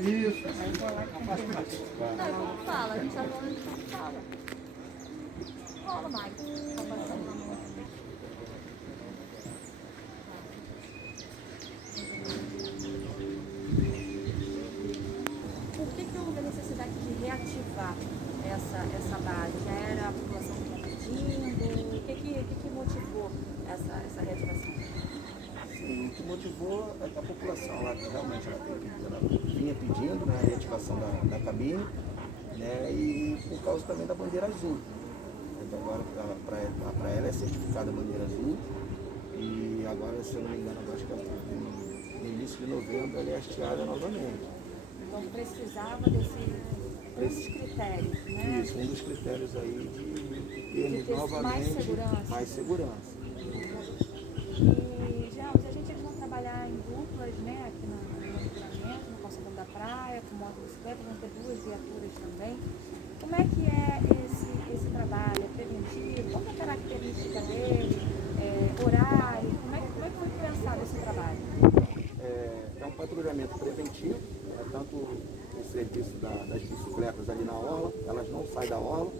Isso. Não fala, a gente tá falando, a gente não fala. Fala mais. Tá passando na mão. Por que houve a necessidade de reativar essa base? Já era a população que estava pedindo? O que motivou essa reativação? Sim, o que motivou é que a população ela, realmente ela vinha pedindo, né, a reativação da cabine, né, e por causa também da bandeira azul. Então agora para ela é certificada a bandeira azul e agora, se eu não me engano, agora acho que no início de novembro ela é hasteada novamente. Então precisava desses critérios, né? Isso, um dos critérios aí de termos ter novamente mais segurança. E, Gelson, a gente vão trabalhar em duplas, né, aqui no monitoramento, no calçadão da praia, com motocicleta, vão ter 2 viaturas também. Como é que é esse trabalho? É preventivo? Qual é a característica dele? Horário? Como é que foi pensado esse trabalho? É um patrulhamento preventivo, né, tanto o serviço das bicicletas ali na orla, elas não saem da orla,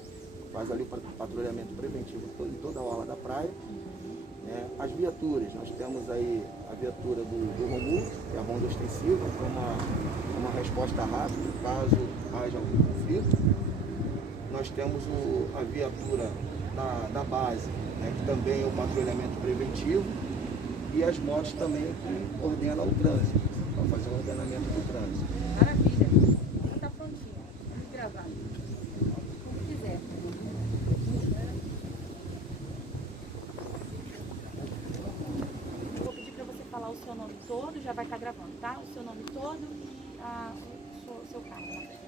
faz ali o patrulhamento preventivo em toda a orla da praia. As viaturas, nós temos aí a viatura do Romulo, que é a ronda ostensiva, para uma resposta rápida, caso haja algum conflito. Nós temos a viatura da base, né, que também é o patrulhamento preventivo, e as motos também que ordenam o trânsito, para fazer o ordenamento do trânsito. Maravilha. Já está prontinho. Vamos gravar. Como quiser. Vou pedir para você falar o seu nome todo, já vai estar gravando, tá? O seu nome todo e o seu cargo.